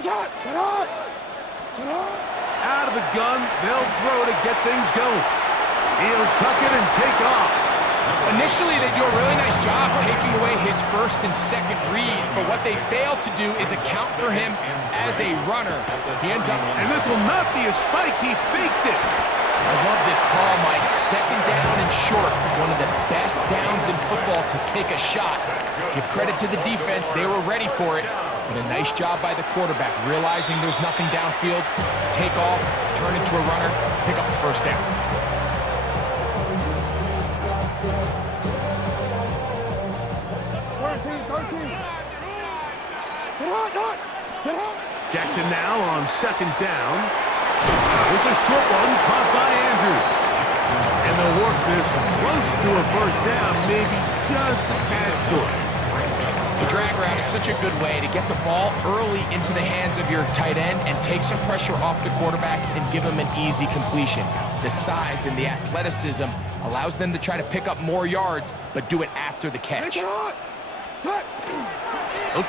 Out of the gun, they'll throw to get things going. He'll tuck it and take off. Initially, they do a really nice job taking away his first and second read, but what they fail to do is account for him as a runner. He ends up... And this will not be a spike. He faked it. I love this call, Mike. Second down and short. One of the best downs in football to take a shot. Give credit to the defense. They were ready for it. But a nice job by the quarterback, realizing there's nothing downfield. Take off, turn into a runner, pick up the first down. Jackson now on second down. It's a short one caught by Andrews. And they'll work this close to a first down, maybe just a tad short. The drag route is such a good way to get the ball early into the hands of your tight end and take some pressure off the quarterback and give him an easy completion. The size and the athleticism allows them to try to pick up more yards, but do it after the catch. They'll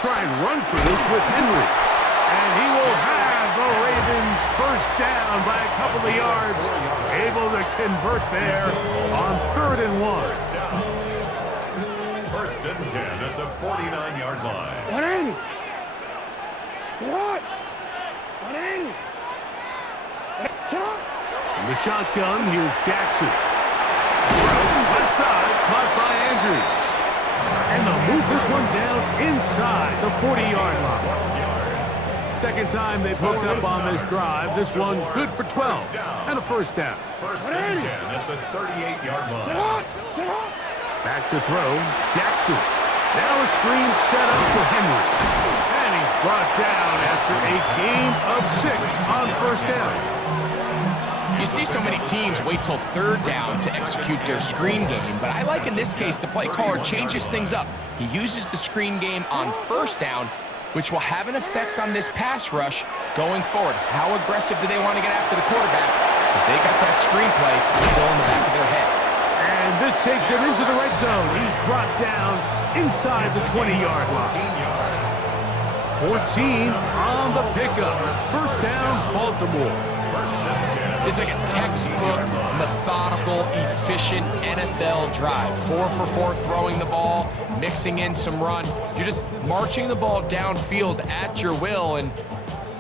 try and run for this with Henry. And he will have the Ravens first down by a couple of yards. Able to convert there on 3rd and 1. First and 10 at the 49-yard line. In the shotgun, here's Jackson. Left side, caught by Andrews. And they'll move this one down inside the 40-yard line. Second time they've hooked up on this drive. This one good for 12 and a first down. First and 10 at the 38-yard line. Back to throw, Jackson. Now a screen set up for Henry. And he's brought down after a gain of 6 on first down. You see so many teams wait till 3rd down to execute their screen game, but I like in this case the play caller changes things up. He uses the screen game on first down, which will have an effect on this pass rush going forward. How aggressive do they want to get after the quarterback? Because they got that screenplay still in the back of their head. And this takes him into the red zone. He's brought down inside the 20-yard line. 14 on the pickup. First down, Baltimore. It's like a textbook, methodical, efficient NFL drive. 4 for 4 throwing the ball, mixing in some run. You're just marching the ball downfield at your will, and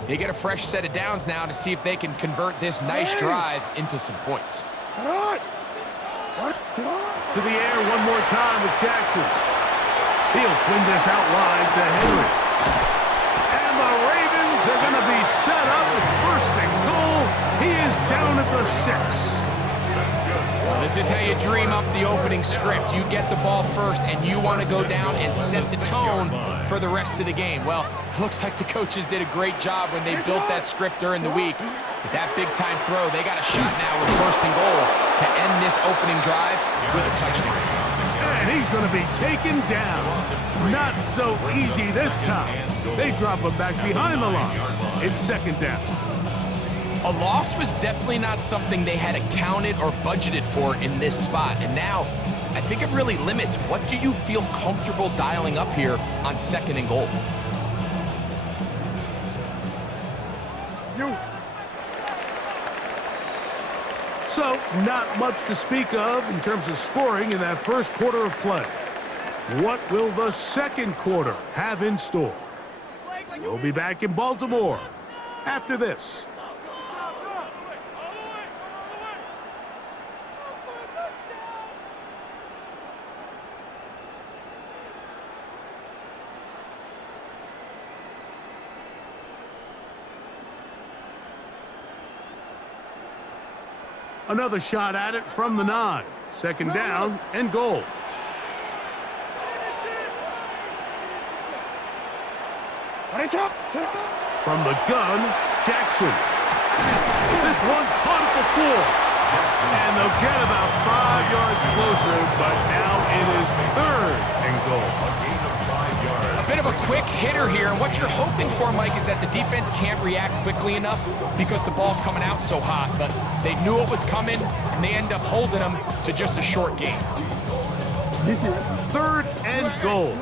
they get a fresh set of downs now to see if they can convert this nice drive into some points. To the air one more time with Jackson. He'll swing this out wide to Henry. And the Ravens are going to be set up with first and goal. He is down at the 6. Well, this is how you dream up the opening script. You get the ball first, and you want to go down and set the tone for the rest of the game. Well, it looks like the coaches did a great job when they built that script during the week. With that big-time throw, they got a shot now with first and goal to end this opening drive with a touchdown. And he's going to be taken down. Not so easy this time. They drop him back behind the line. It's second down. A loss was definitely not something they had accounted or budgeted for in this spot. And now, I think it really limits what do you feel comfortable dialing up here on second and goal. So, not much to speak of in terms of scoring in that first quarter of play. What will the second quarter have in store? We'll be back in Baltimore after this. Another shot at it from the 9. Second down and goal. From the gun, Jackson. This one caught at the floor. And they'll get about 5 yards closer, but now it is 3rd and goal. A bit of a quick hitter here, and what you're hoping for, Mike, is that the defense can't react quickly enough because the ball's coming out so hot, but they knew it was coming, and they end up holding them to just a short gain. 3rd and goal.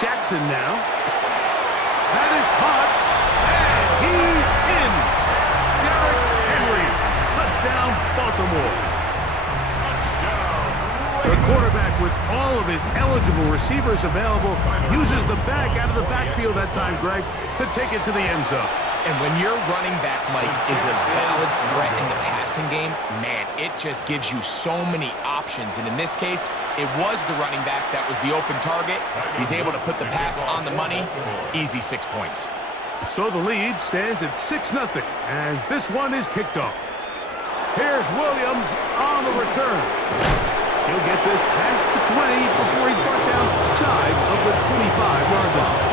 Jackson now. That is caught, and he's in. Derrick Henry, touchdown, Baltimore. The quarterback, with all of his eligible receivers available, uses the back out of the backfield that time, Greg, to take it to the end zone. And when your running back, Mike, is a valid threat in the passing game, man, it just gives you so many options. And in this case, it was the running back that was the open target. He's able to put the pass on the money. Easy 6 points. So the lead stands at 6-0 as this one is kicked off. Here's Williams on the return. He'll get this past the 20 before he's brought down shy of the 25-yard line.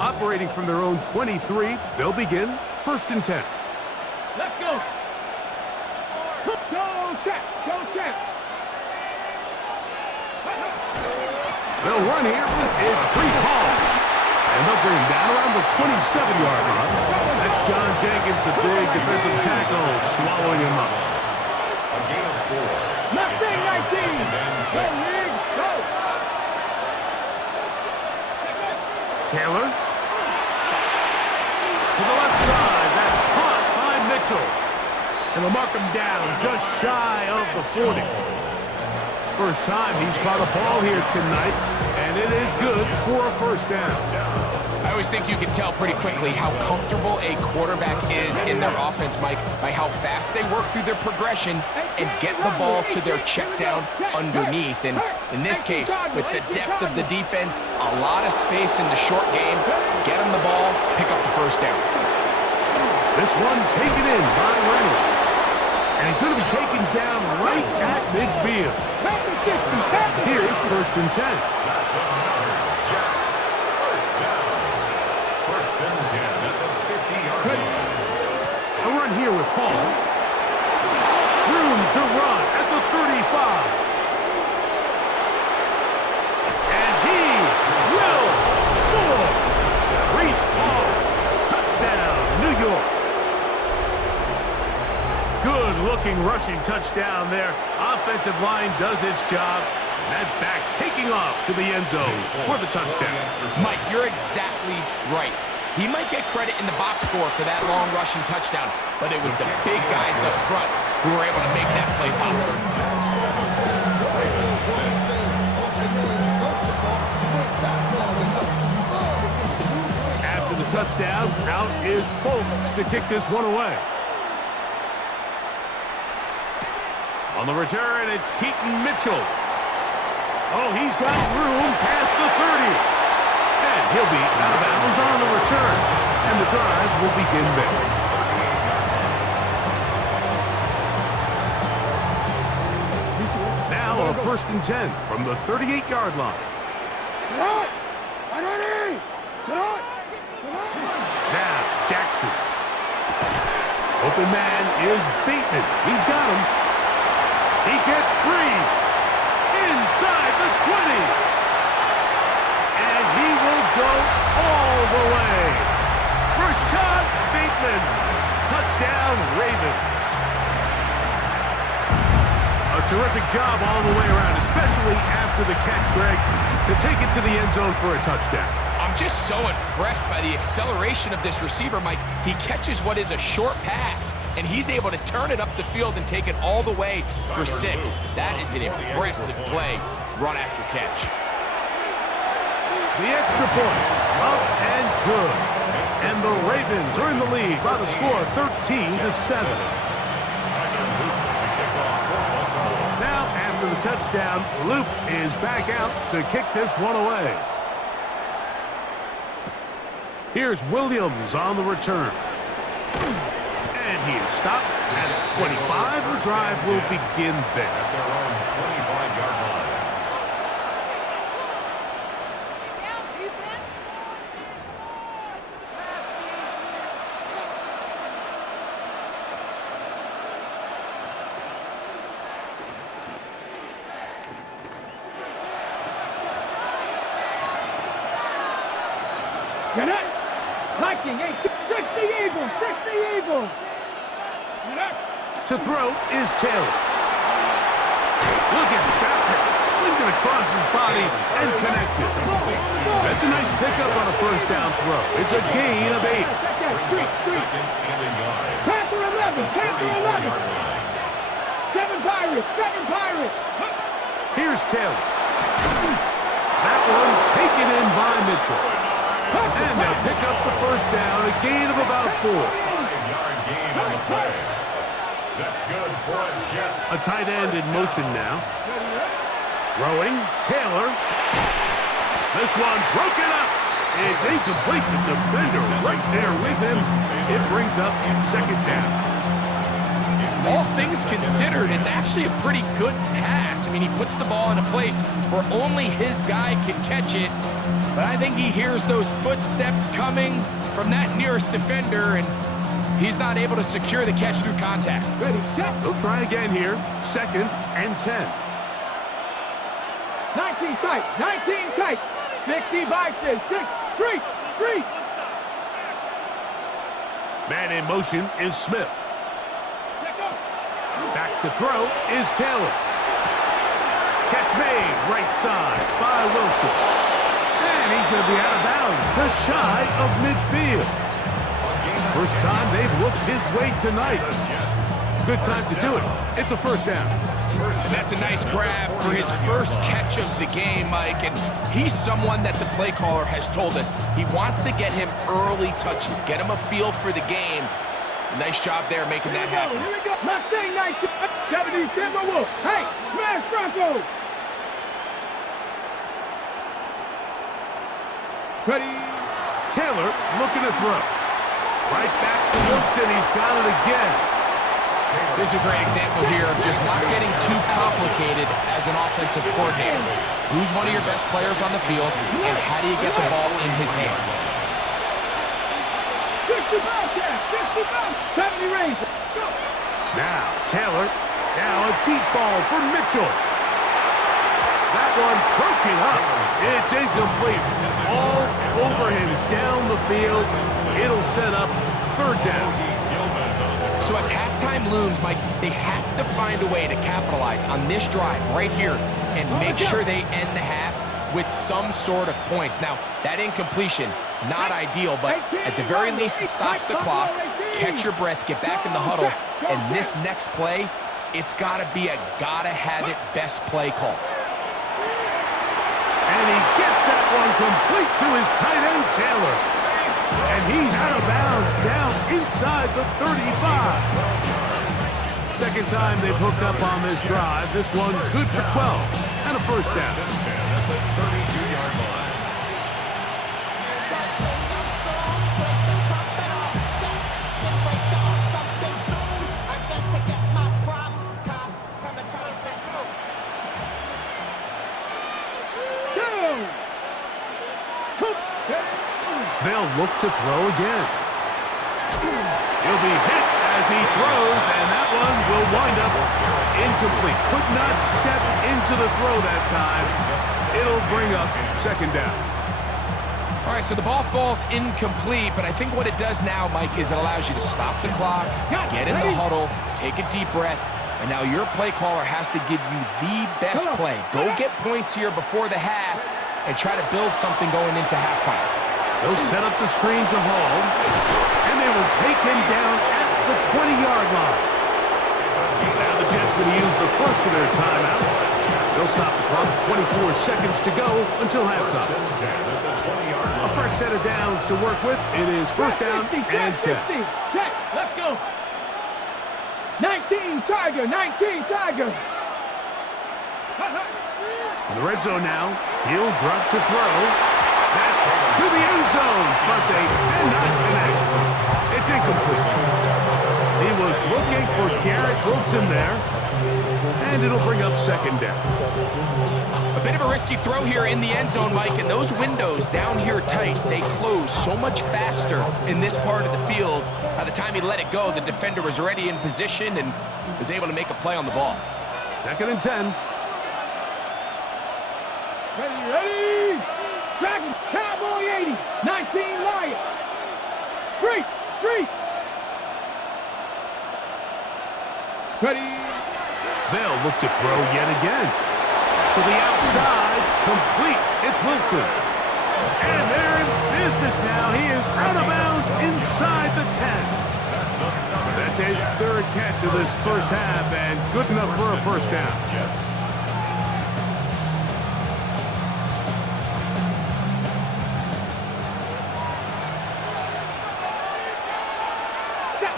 Operating from their own 23, they'll begin 1st and 10. Let's go. Go, check. Go, check. They'll run here. It's Brees Hall. And they'll bring him down around the 27-yard line. That's John Jenkins, the big defensive tackle, swallowing him up. A gain of 4. Nothing, 19. Go, League. Go. Taylor. To the left side. That's caught by Mitchell. And they'll mark him down just shy of the 40. First time he's caught a ball here tonight, and it is good for a 1st down. I always think you can tell pretty quickly how comfortable a quarterback is in their offense, Mike, by how fast they work through their progression and get the ball to their check down underneath. And in this case, with the depth of the defense, a lot of space in the short game, get him the ball, pick up the 1st down. This one taken in by Reynolds. And he's going to be taken down right at midfield. Here's 1st and 10. That's another Jacks. 1st down. 1st and 10 at the 50-yard line. A run here with Hall. Room to run at the 35. And he will score. Brees Hall. Touchdown, New York. Good-looking rushing touchdown there. Offensive line does its job. And that back taking off to the end zone for the touchdown. Mike, you're exactly right. He might get credit in the box score for that long rushing touchdown, but it was the big guys up front who were able to make that play possible. After the touchdown, out is Folk to kick this one away. On the return, it's Keaton Mitchell. Oh, he's got room past the 30. And he'll be out of bounds on the return. And the drive will begin there. Now a 1st and 10 from the 38-yard line. Now Jackson. Open man is Bateman. He's got him. He gets free inside the 20. And he will go all the way. Rashad Bateman. Touchdown, Ravens. A terrific job all the way around, especially after the catch, Greg, to take it to the end zone for a touchdown. I'm just so impressed by the acceleration of this receiver, Mike. He catches what is a short pass, and he's able to turn it up the field and take it all the way for 6. That is an impressive play, run after catch. The extra point, up and good. And the Ravens are in the lead by the score of 13-7. Now, after the touchdown, Loop is back out to kick this one away. Here's Williams on the return. And he is stopped at 25. The drive will begin there. At their own 25-yard line. Get it. Liking 8. 60 Eagles. 60 Eagles. Get it. To throw is Taylor. Look at that. Slipped it across his body and connected. That's a nice pickup on a first down throw. It's a gain of 8. Second and a yard. Panther 11. Panther 11. 7 Pirates. 7 Pirates. Here's Taylor. That one taken in by Mitchell. And they'll pick up the first down, a gain of about 4. 5-yard gain on the play. That's good for a Jets. A tight end in motion now. Throwing, Taylor. This one broken up. It's incomplete. The defender right there with him. It brings up second down. All things considered, it's actually a pretty good pass. I mean, he puts the ball in a place where only his guy can catch it. But I think he hears those footsteps coming from that nearest defender, and he's not able to secure the catch through contact. Ready, set. They'll try again here. Second and 10. 19 tight. 19 tight. 60 boxes. 6. 3. 3. Man in motion is Smith. Let go. Back to throw is Taylor. Catch made right side by Wilson. And he's going to be out of bounds, just shy of midfield. First time they've looked his way tonight. Good time to do it. It's a first down. And that's a nice grab for his first catch of the game, Mike. And he's someone that the play caller has told us he wants to get him early touches, get him a feel for the game. Nice job there making that happen. Here we go. Mustang 1970 Timberwolves. Hey, smash Broncos. Ready. Taylor looking to throw. Right back to Wilson. He's got it again. This is a great example here of just not getting too complicated as an offensive coordinator. Who's one of your best players on the field, and how do you get the ball in his hands? 70 range. Go. Now, Taylor. Now a deep ball for Mitchell. That one broken up. It's incomplete. All over him down the field. It'll set up third down. So as halftime looms, Mike, they have to find a way to capitalize on this drive right here and make sure they end the half with some sort of points. Now, that incompletion, not ideal, but at the very least, it stops the clock. Catch your breath, get back in the huddle, and this next play, it's got to be a gotta-have-it best play call. And he gets that one complete to his tight end, Taylor. And he's out of bounds down inside the 35. Second time they've hooked up on this drive. This one good for 12 and a first down. 10 at the 32-yard line. They'll look to throw again. He'll be hit as he throws, and that one will wind up incomplete. Could not step into the throw that time. It'll bring up second down. All right, so the ball falls incomplete, but I think what it does now, Mike, is it allows you to stop the clock, get in the huddle, take a deep breath, and now your play caller has to give you the best play. Go get points here before the half and try to build something going into halftime. They'll set up the screen to Hall, and they will take him down at the 20-yard line. Now the Jets going to use the first of their timeouts. They'll stop the clock. 24 seconds to go until halftime. A fresh set of downs to work with. It is first down and 10. Check. Let's go. 19 Tiger. 19 Tiger. In the red zone now. He'll drop to throw. That's to the end zone, but they cannot connect. It's incomplete. He was looking for Garrett Wilson there, and it'll bring up second down. A bit of a risky throw here in the end zone, Mike, and those windows down here tight, they close so much faster in this part of the field. By the time he let it go, the defender was already in position and was able to make a play on the ball. Second and 10. Ready. Dragon. Cowboy 80, 19 Lions. Street, street. Ready. They'll look to throw yet again. To the outside, complete. It's Wilson. And they're in business now. He is out of bounds inside the 10. That's his third catch of this first half, and good enough for a first down.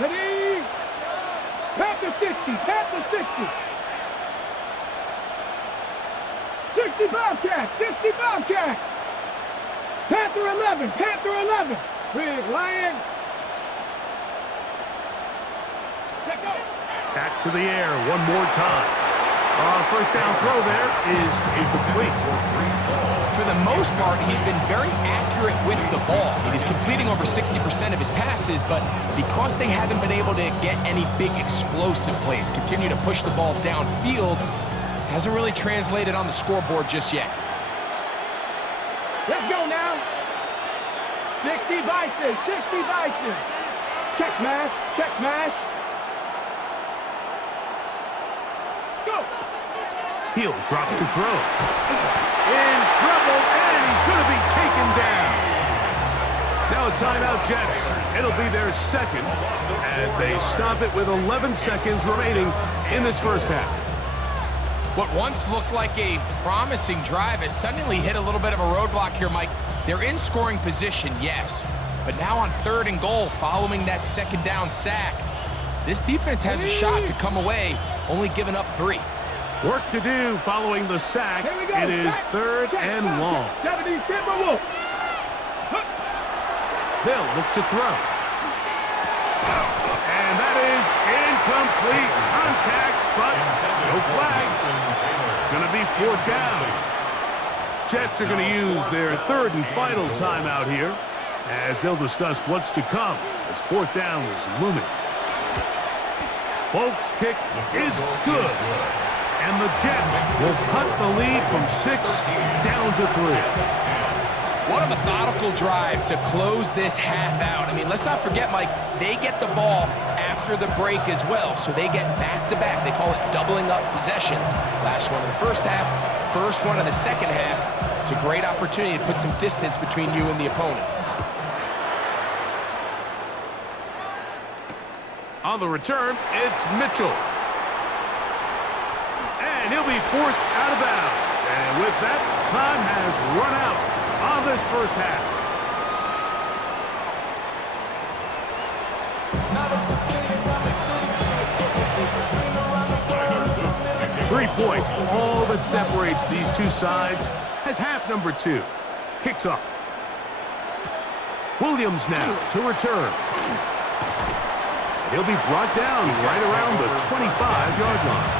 Ready. Panther 60, Panther 60. 60 Bobcat, 60 Bobcat. Panther 11, Panther 11. Big Lion. Let go. Back to the air one more time. First down throw there is incomplete. For the most part, he's been very accurate with the ball. He's completing over 60% of his passes, but because they haven't been able to get any big explosive plays, continue to push the ball downfield, hasn't really translated on the scoreboard just yet. Let's go now. 60 Bison, 60 Bison. Check mash, check mash. Let's go. He'll drop to throw. In trouble, and he's going to be taken down. Now a timeout, Jets. It'll be their second as they stop it with 11 seconds remaining in this first half. What once looked like a promising drive has suddenly hit a little bit of a roadblock here, Mike. They're in scoring position, yes, but now on 3rd and goal following that second down sack, this defense has a shot to come away, only giving up 3. Work to do following the sack. It is 3rd and long. 70 Timberwolves. They'll look to throw. And that is incomplete. Contact, but no flags. It's going to be 4th down. Jets are going to use their 3rd and final timeout here as they'll discuss what's to come as 4th down is looming. Folks' kick is good. And the Jets will cut the lead from 6 down to 3. What a methodical drive to close this half out. I mean, let's not forget, Mike, they get the ball after the break as well, so they get back-to-back. They call it doubling up possessions. Last one in the first half, first one in the second half. It's a great opportunity to put some distance between you and the opponent. On the return, it's Mitchell. And he'll be forced out of bounds. And with that, time has run out on this first half. Three points, all that separates these two sides, as half number 2 kicks off. Williams now to return. He'll be brought down right around the 25-yard line.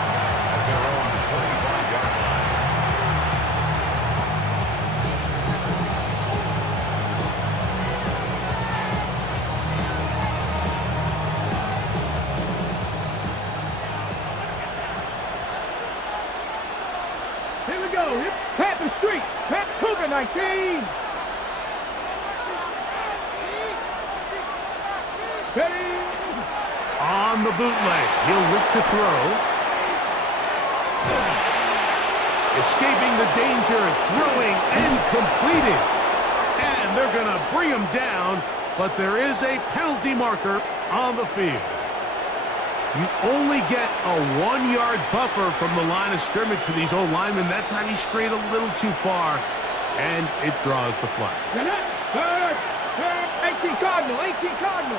Here we go. Panther Street. Panther Cougar 19. Ready. On the bootleg, he'll look to throw. Escaping the danger, throwing and completing. And they're going to bring him down, but there is a penalty marker on the field. You only get a 1-yard buffer from the line of scrimmage for these old linemen. That time he strayed a little too far, and it draws the flag. 18 Cardinal, 18 Cardinal.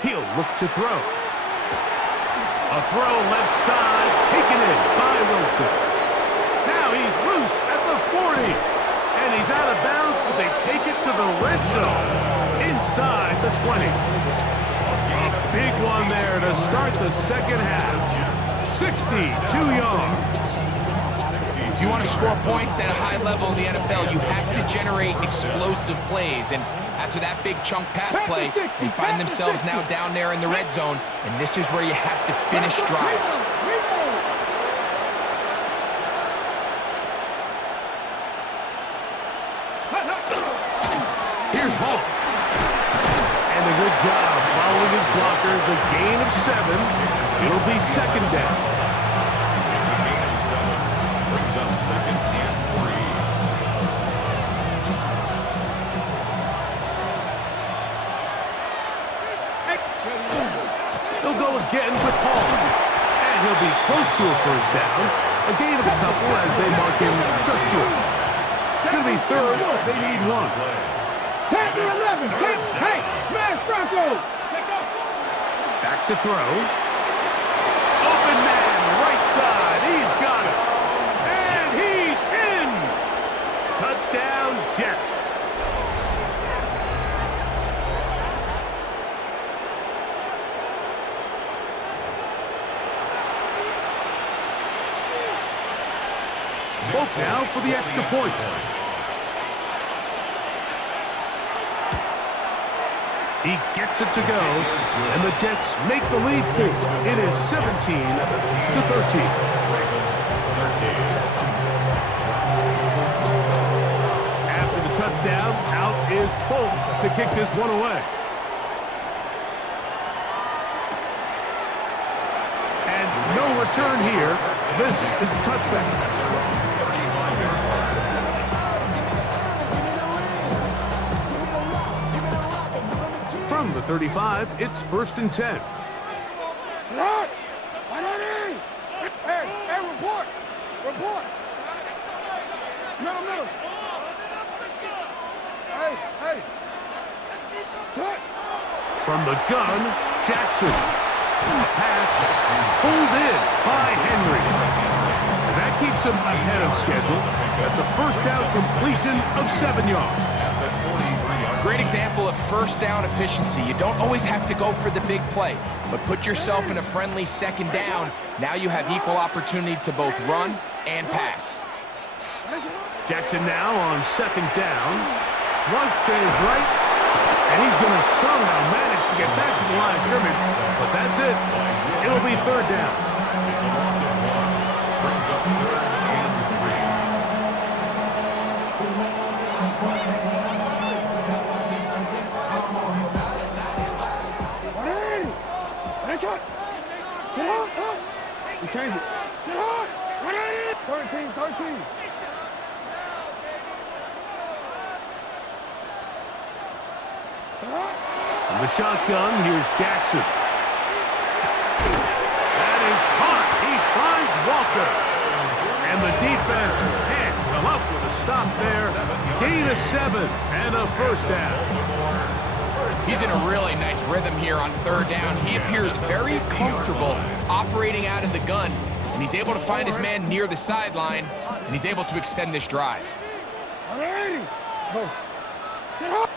He'll look to throw. A throw left side, taken in by Wilson. Now he's loose at the 40. And he's out of bounds, but they take it to the red zone. Inside the 20. A big one there to start the second half. 62 yards. If you want to score points at a high level in the NFL, you have to generate explosive plays. And after that big chunk pass play, they find themselves now down there in the red zone, and this is where you have to finish drives. is a gain of 7. It'll be second down. It's a gain of 7. Brings up second and 3. He'll go again with Hall. And he'll be close to a first down. A gain of a couple as they mark him just short. It's going to be third. They need 1. Panther 11. Hey, smash Bronco. Back to throw. Open man, right side. He's got it. And he's in. Touchdown, Jets. Folk now for the extra point. He gets it to go, and the Jets make the lead 4. It is 17-13. After the touchdown, out is Folk to kick this one away. And no return here. This is a touchback. From the 35, it's 1st and 10. Hey, report. Middle. Hey. From the gun, Jackson. A pass pulled in by Henry. And that keeps him ahead of schedule. That's a first down completion of 7 yards. Great example of first down efficiency. You don't always have to go for the big play, but put yourself in a friendly second down. Now you have equal opportunity to both run and pass. Jackson now on second down. Flush to his right. And he's going to somehow manage to get back to the line of scrimmage. But that's it. It'll be third down. It's a loss of 1. Brings up third and 3. We change it. 13. From the shotgun, here's Jackson. That is caught. He finds Walker. And the defense can't come up with a stop there. Gain of 7 and a first down. He's in a really nice rhythm here on third down. He appears very comfortable operating out of the gun, and he's able to find his man near the sideline, and he's able to extend this drive. Sit up.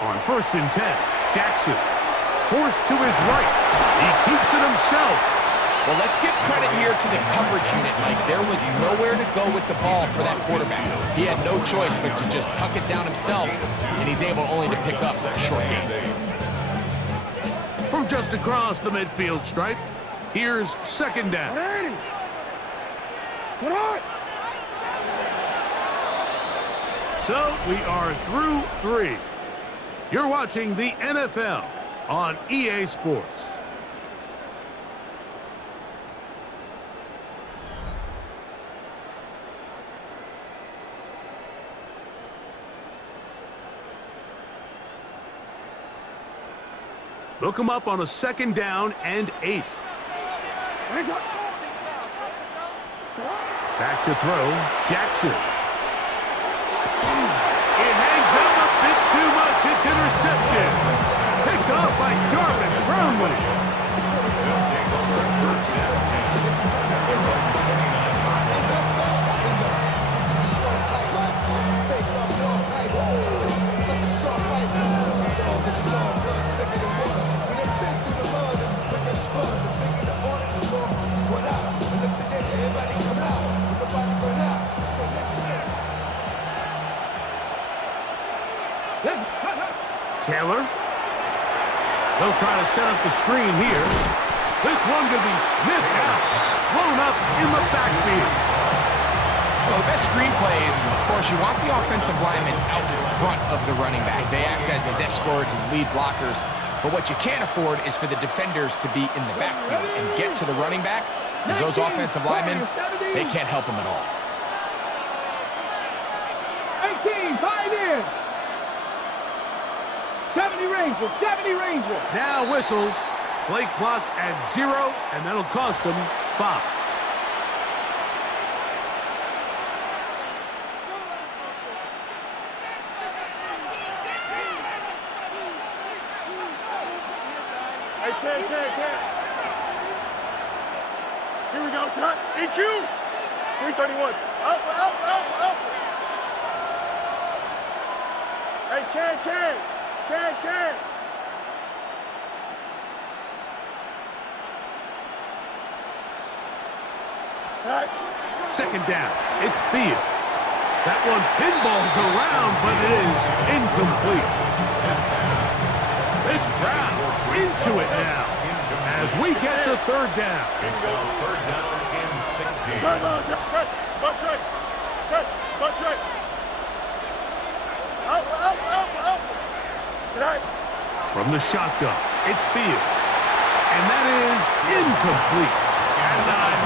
On 1st and 10, Jackson forced to his right. He keeps it himself. Well, let's give credit here to the coverage unit, Mike. There was nowhere to go with the ball for that quarterback. He had no choice but to just tuck it down himself, and he's able only to pick up a short gain. From just across the midfield stripe, here's second down. So we are through 3. You're watching the NFL on EA Sports. Look him up on a second down and 8. Back to throw, Jackson. It hangs up a bit too much. It's intercepted. Picked off by Jarvis Brownlee. Taylor. They'll try to set up the screen here. This one could be sniffed out, blown up in the backfield. Well, the best screen plays, of course, you want the offensive lineman out in front of the running back. They act as his escort, his lead blockers. But what you can't afford is for the defenders to be in the backfield and get to the running back, because those offensive linemen, they can't help him at all. 18, 5 in. 70 Rangers, 70 Rangers. Now whistles. Play clock at 0, and that'll cost them 5. Hey, Ken. Here we go, shot. EQ. 331. Alpha. Hey, Ken. Right. Second down. It's Fields. That one pinballs around, but it is incomplete. This crowd into it now as we get to third down. It's now third down and 16. Turn those. Press. Butt right. Press. Butt right. Alpha. Good night. From the shotgun, it's Fields. And that is incomplete. As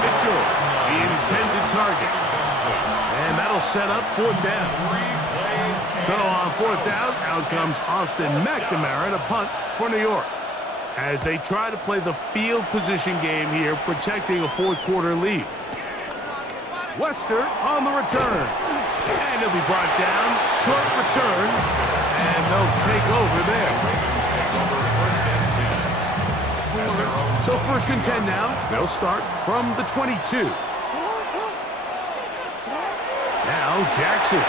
Mitchell, the intended target. And that'll set up fourth down. So on fourth down, out comes Austin McNamara to punt for New York. As they try to play the field position game here, protecting a fourth quarter lead. Wester on the return. And he'll be brought down. Short return. And they'll take over there. So first and 10 now. They'll start from the 22. Now Jackson. A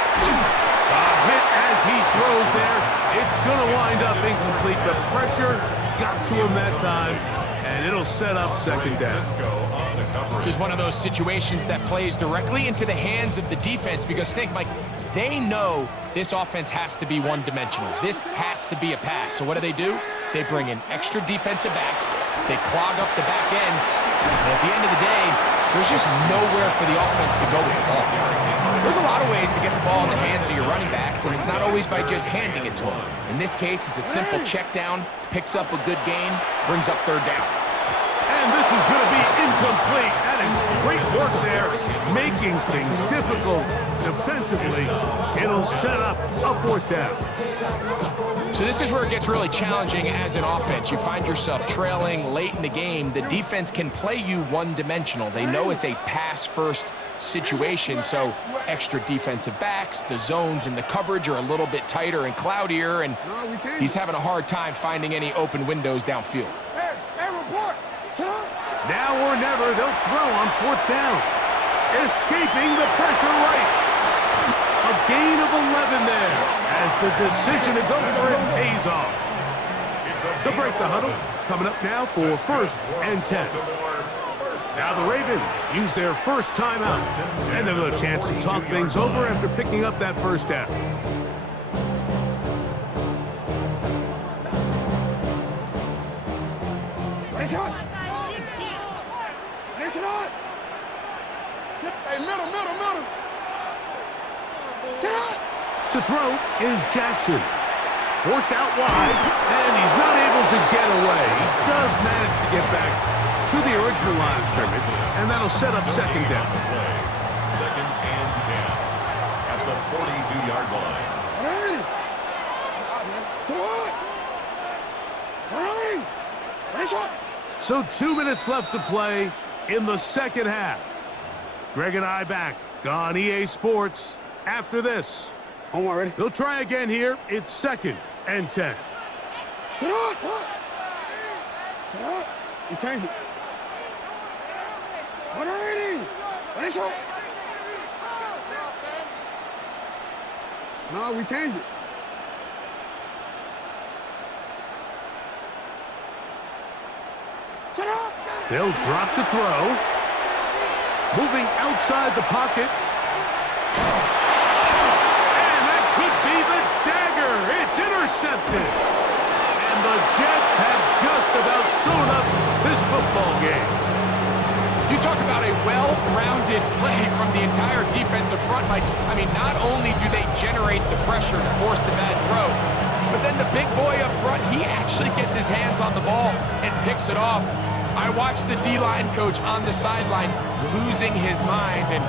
hit as he throws there. It's going to wind up incomplete. The pressure got to him that time, and it'll set up second down. This is one of those situations that plays directly into the hands of the defense, because think, Mike, they know this offense has to be one-dimensional. This has to be a pass. So what do? They bring in extra defensive backs. They clog up the back end. And at the end of the day, there's just nowhere for the offense to go with the ball. There's a lot of ways to get the ball in the hands of your running backs, and it's not always by just handing it to them. In this case, it's a simple check down, picks up a good gain, brings up third down. And this is going to be incomplete. That is great work there, making things difficult defensively. It'll set up a fourth down. So this is where it gets really challenging as an offense. You find yourself trailing late in the game. The defense can play you one-dimensional. They know it's a pass-first situation, so extra defensive backs, the zones and the coverage are a little bit tighter and cloudier, and he's having a hard time finding any open windows downfield. Now or never, they'll throw on fourth down. Escaping the pressure right. A gain of 11 there as the decision to go for it pays off. They'll break the huddle. Coming up now for first and 10. Now the Ravens use their first timeout, and they'll have a chance to talk things over after picking up that first down. Hey, middle. To throw is Jackson. Forced out wide, and he's not able to get away. He does manage to get back to the original line of scrimmage, and that'll set up second down. Second and 10 at the 42-yard line. So 2 minutes left to play in the second half. Greg and I back on EA Sports after this. I'm ready. They'll try again here. It's second and 10. You change it. No, we changed it. They'll drop to throw. Moving outside the pocket. And that could be the dagger. It's intercepted. And the Jets have just about sewn up this football game. You talk about a well-rounded play from the entire defensive front, Mike. I mean, not only do they generate the pressure to force the bad throw, but then the big boy up front, he actually gets his hands on the ball and picks it off. I watched the D-line coach on the sideline losing his mind, and